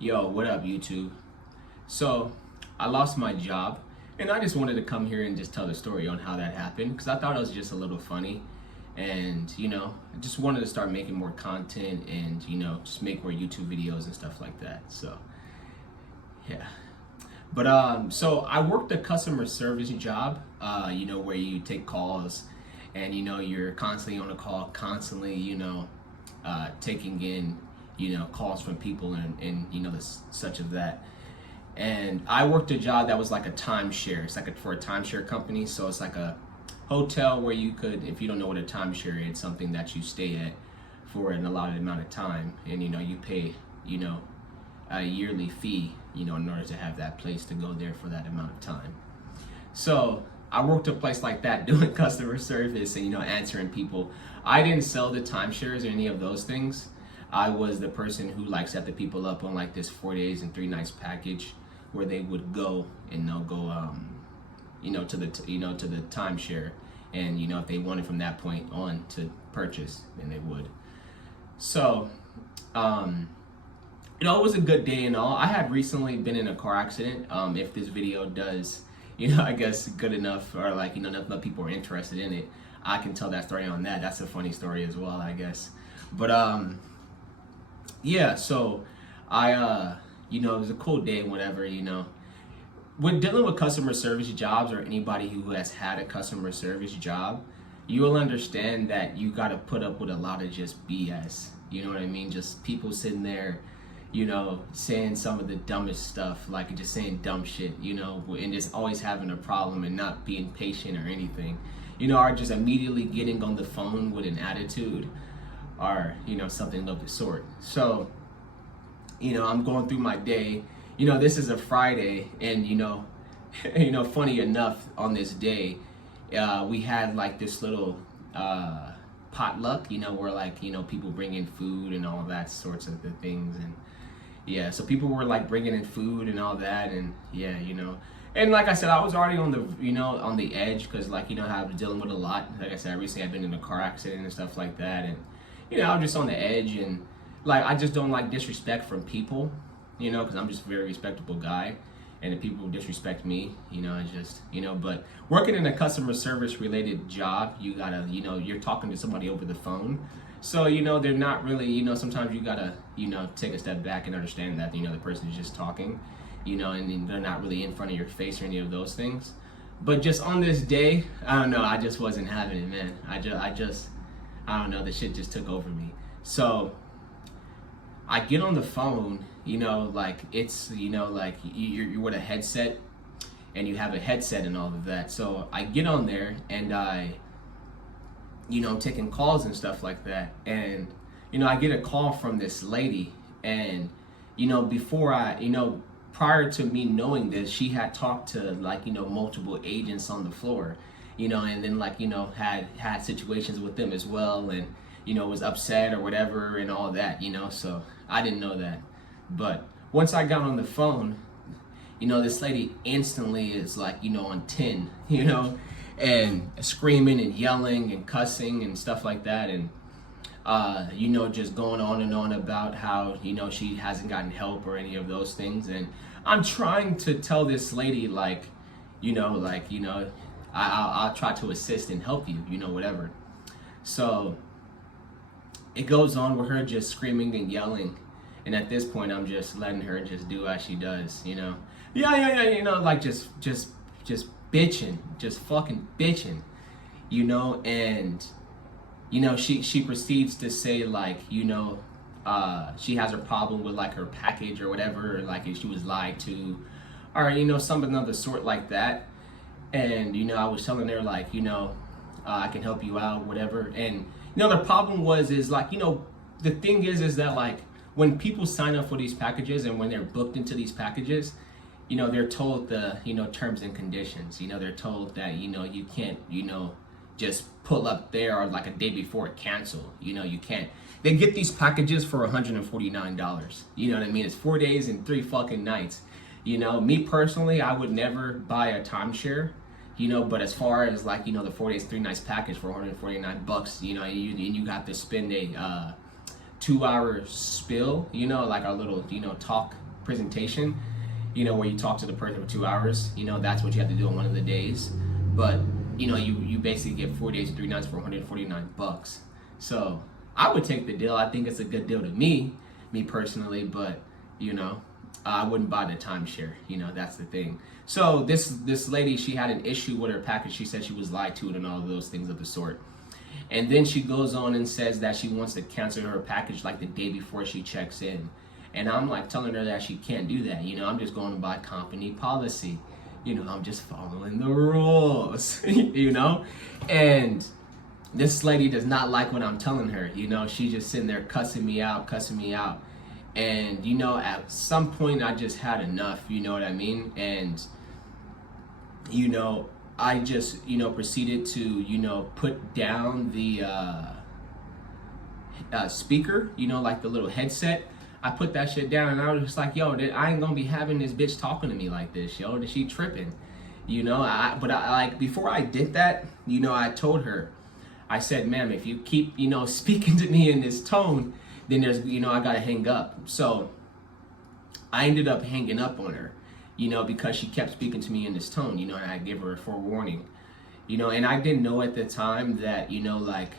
Yo, what up, YouTube? So, I lost my job, and I just wanted to come here and just tell the story on how that happened because I thought it was just a little funny. And, I just wanted to start making more content and, just make more YouTube videos and stuff like that. So, yeah. So I worked a customer service job, where you take calls and, you're constantly on a call, constantly, taking in, calls from people and such of that. And I worked a job that was like a timeshare. It's like for a timeshare company. So it's like a hotel where you could, if you don't know what a timeshare is, it's something that you stay at for an allotted amount of time. And, you pay, a yearly fee, in order to have that place to go there for that amount of time. So I worked a place like that doing customer service and, answering people. I didn't sell the timeshares or any of those things. I was the person who set the people up on like this 4 days and 3 nights package where they would go and they'll go, to the timeshare. And, if they wanted from that point on to purchase, then they would. So, it was a good day and all. I had recently been in a car accident. If this video does, I guess good enough or enough people are interested in it, I can tell that story on that. That's a funny story as well, I guess. But, yeah, so I, it was a cool day, whatever, When dealing with customer service jobs or anybody who has had a customer service job, you will understand that you got to put up with a lot of just BS. You know what I mean? Just people sitting there, saying some of the dumbest stuff, like just saying dumb shit, and just always having a problem and not being patient or anything, or just immediately getting on the phone with an attitude or, something of the sort. So, I'm going through my day, this is a Friday and, funny enough on this day, we had like this little, potluck, where people bring in food and all that sorts of the things. And yeah, so people were bringing in food and all that. And yeah, and like I said, I was already on the, on the edge because I was dealing with a lot. Like I said, recently I've been in a car accident and stuff like that. And, I'm just on the edge and I just don't like disrespect from people, because I'm just a very respectable guy. And if people disrespect me, it's just, but working in a customer service related job, you gotta, you're talking to somebody over the phone. So, they're not really, sometimes you gotta, take a step back and understand that, the person is just talking, and they're not really in front of your face or any of those things. But just on this day, I don't know, I just wasn't having it, man. I don't know, the shit just took over me. So I get on the phone, it's, you're with a headset and you have a headset and all of that. So I get on there and I'm taking calls and stuff like that. And, I get a call from this lady and, before prior to me knowing this, she had talked to multiple agents on the floor, and then had situations with them as well. And, was upset or whatever and all that, so I didn't know that. But once I got on the phone, this lady instantly is on 10, and screaming and yelling and cussing and stuff like that. And, just going on and on about how, she hasn't gotten help or any of those things. And I'm trying to tell this lady, I'll try to assist and help you, whatever. So it goes on with her just screaming and yelling. And at this point, I'm just letting her just do as she does, Yeah, just bitching, just fucking bitching, and, she proceeds to say she has a problem with her package or whatever, if she was lied to, or, something of the sort like that. And, I was telling her I can help you out, whatever. And, the problem is the thing is that when people sign up for these packages and when they're booked into these packages, they're told the, terms and conditions, they're told that, you can't, just pull up there or a day before cancel, you can't. They get these packages for $149. You know what I mean? It's 4 days and 3 fucking nights. Me personally, I would never buy a timeshare. But as far as the 4 days, 3 nights package for $149, and you got to spend a 2-hour spill, our little, talk presentation, you know, where you talk to the person for 2 hours. You know, that's what you have to do on one of the days. But you know, you basically get 4 days and 3 nights for $149. So I would take the deal. I think it's a good deal to me personally, but you know, I wouldn't buy the timeshare. You know, that's the thing. So this lady, she had an issue with her package. She said she was lied to and all of those things of the sort. And then she goes on and says that she wants to cancel her package like the day before she checks in. And I'm like telling her that she can't do that. You know, I'm just going by company policy. You know, I'm just following the rules, you know? And this lady does not like what I'm telling her. You know, she's just sitting there cussing me out. And, you know, at some point I just had enough, you know what I mean? And, you know, I just, you know, proceeded to, you know, put down the speaker, you know, like the little headset. I put that shit down and I was just like, yo, I ain't gonna be having this bitch talking to me like this, yo. She tripping, you know? But like, before I did that, you know, I told her, I said, ma'am, if you keep, you know, speaking to me in this tone, then there's, you know, I gotta hang up. So I ended up hanging up on her, you know, because she kept speaking to me in this tone, you know, and I gave her a forewarning, you know, and I didn't know at the time that, you know, like,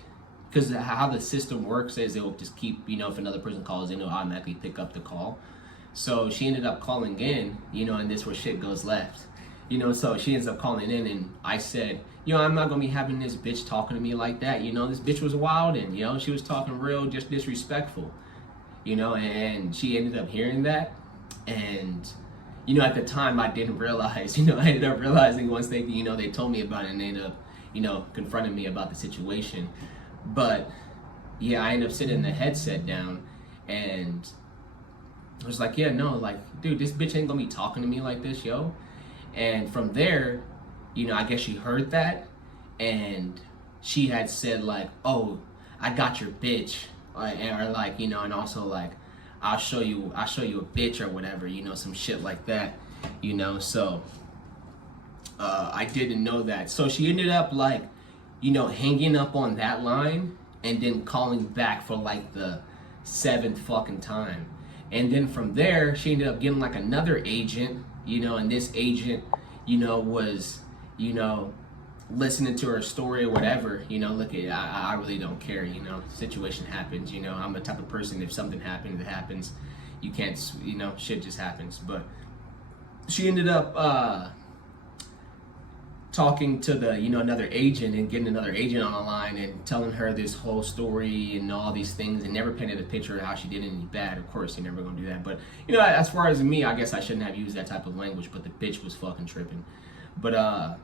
because how the system works is it'll just keep, you know, if another person calls in, it'll automatically pick up the call. So she ended up calling in, you know, and this is where shit goes left. You know, so she ends up calling in and I said, you know, I'm not gonna be having this bitch talking to me like that. You know, this bitch was wild and, you know, she was talking real just disrespectful, you know, and she ended up hearing that. And, you know, at the time I didn't realize, you know, I ended up realizing once they, you know, they told me about it and they ended up, you know, confronting me about the situation. But yeah, I ended up sitting the headset down and I was like, yeah, no, like, dude, this bitch ain't gonna be talking to me like this, yo. And from there, you know, I guess she heard that and she had said like, oh, I got your bitch, or like, you know, and also like, I'll show you a bitch or whatever, you know, some shit like that, you know. So I didn't know that. So she ended up like, you know, hanging up on that line and then calling back for like the 7th fucking time. And then from there, she ended up getting like another agent, you know, and this agent, you know, was, you know, listening to her story or whatever, you know, look, I really don't care, you know, situation happens, you know, I'm the type of person, if something happens, it happens, you can't, you know, shit just happens. But she ended up talking to the, you know, another agent and getting another agent on the line and telling her this whole story and all these things and never painted a picture of how she did any bad. Of course, you're never gonna do that. But, you know, as far as me, I guess I shouldn't have used that type of language, but the bitch was fucking tripping. But,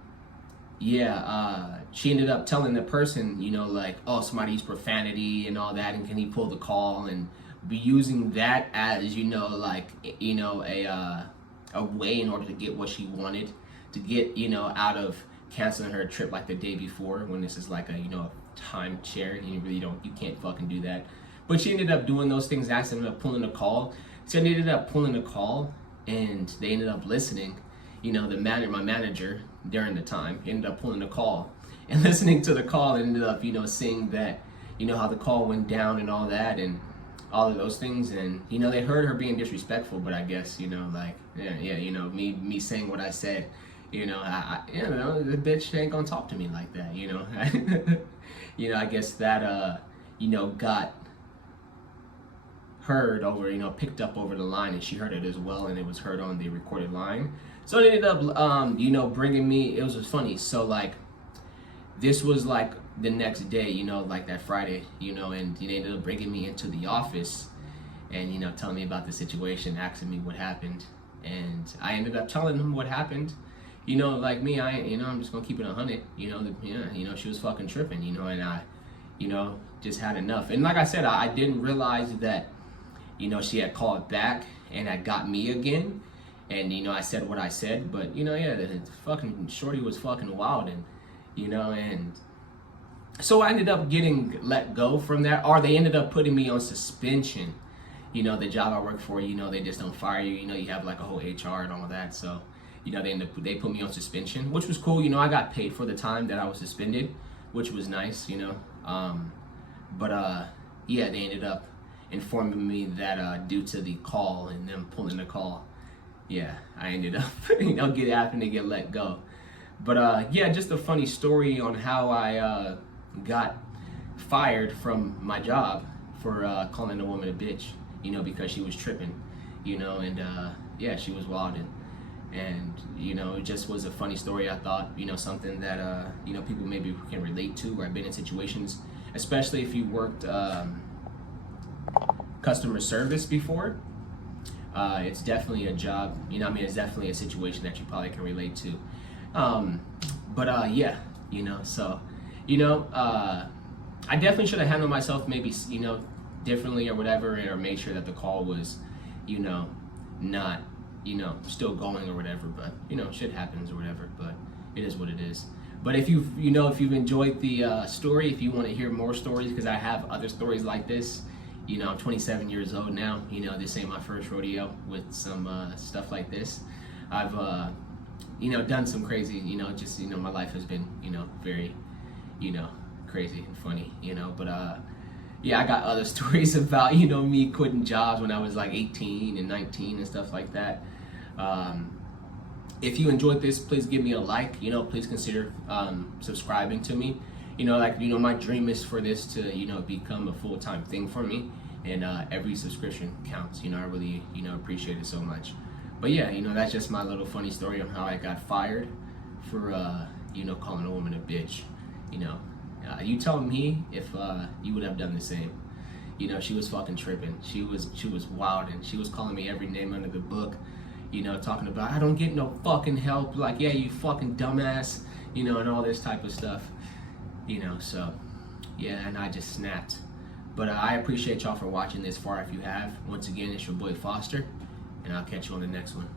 yeah, she ended up telling the person, you know, like, oh, somebody used profanity and all that, and can he pull the call, and be using that as, you know, like, you know, a way in order to get what she wanted, to get, you know, out of canceling her trip like the day before, when this is like a, you know, time share, you really don't, you can't fucking do that. But she ended up doing those things, ended up pulling a call. So they ended up pulling a call and they ended up listening. You know, my manager during the time ended up pulling the call and listening to the call, and ended up, you know, seeing that, you know, how the call went down and all that and all of those things. And, you know, they heard her being disrespectful, but I guess, you know, like, yeah, you know, me saying what I said, you know, you know, the bitch ain't gonna talk to me like that, you know. You know, I guess that, you know, got heard over, you know, picked up over the line, and she heard it as well, and it was heard on the recorded line. So it ended up, you know, bringing me, it was just funny. So, like, this was, like, the next day, you know, like that Friday, you know, and they ended up bringing me into the office and, you know, telling me about the situation, asking me what happened. And I ended up telling them what happened. You know, like me, you know, I'm just gonna keep it 100. You know, she was fucking tripping, you know, and I, you know, just had enough. And like I said, I didn't realize that, you know, she had called back and had got me again. And, you know, I said what I said, but, you know, yeah, the fucking shorty was fucking wild, and, you know, and so I ended up getting let go from that, or they ended up putting me on suspension. You know, the job I work for, you know, they just don't fire you. You know, you have like a whole HR and all that. So, you know, they put me on suspension, which was cool. You know, I got paid for the time that I was suspended, which was nice, you know. But yeah, they ended up, informing me that due to the call and them pulling the call, yeah, I ended up having to get let go. But yeah, just a funny story on how I got fired from my job for calling a woman a bitch, because she was tripping, and yeah, she was wilding. And it just was a funny story. I thought, something that people maybe can relate to, or I've been in situations, especially if you worked customer service before. It's definitely a job, it's definitely a situation that you probably can relate to. But yeah, so I definitely should have handled myself maybe differently or whatever, or made sure that the call was not still going or whatever. But shit happens or whatever, but it is what it is. But if you've enjoyed the story, if you want to hear more stories, because I have other stories like this, I'm 27 years old now. This ain't my first rodeo with some stuff like this. I've done some crazy, just my life has been very crazy and funny, but yeah, I got other stories about me quitting jobs when I was like 18 and 19 and stuff like that. If you enjoyed this, please give me a like. Please consider subscribing to me. My dream is for this to become a full-time thing for me, and every subscription counts. I really appreciate it so much. But yeah, that's just my little funny story on how I got fired for calling a woman a bitch. You tell me if you would have done the same. She was fucking tripping. She was wild, and she was calling me every name under the book. Talking about, I don't get no fucking help. Like, yeah, you fucking dumbass. And all this type of stuff. So yeah, and I just snapped. But I appreciate y'all for watching this far if you have. Once again, it's your boy Foster, and I'll catch you on the next one.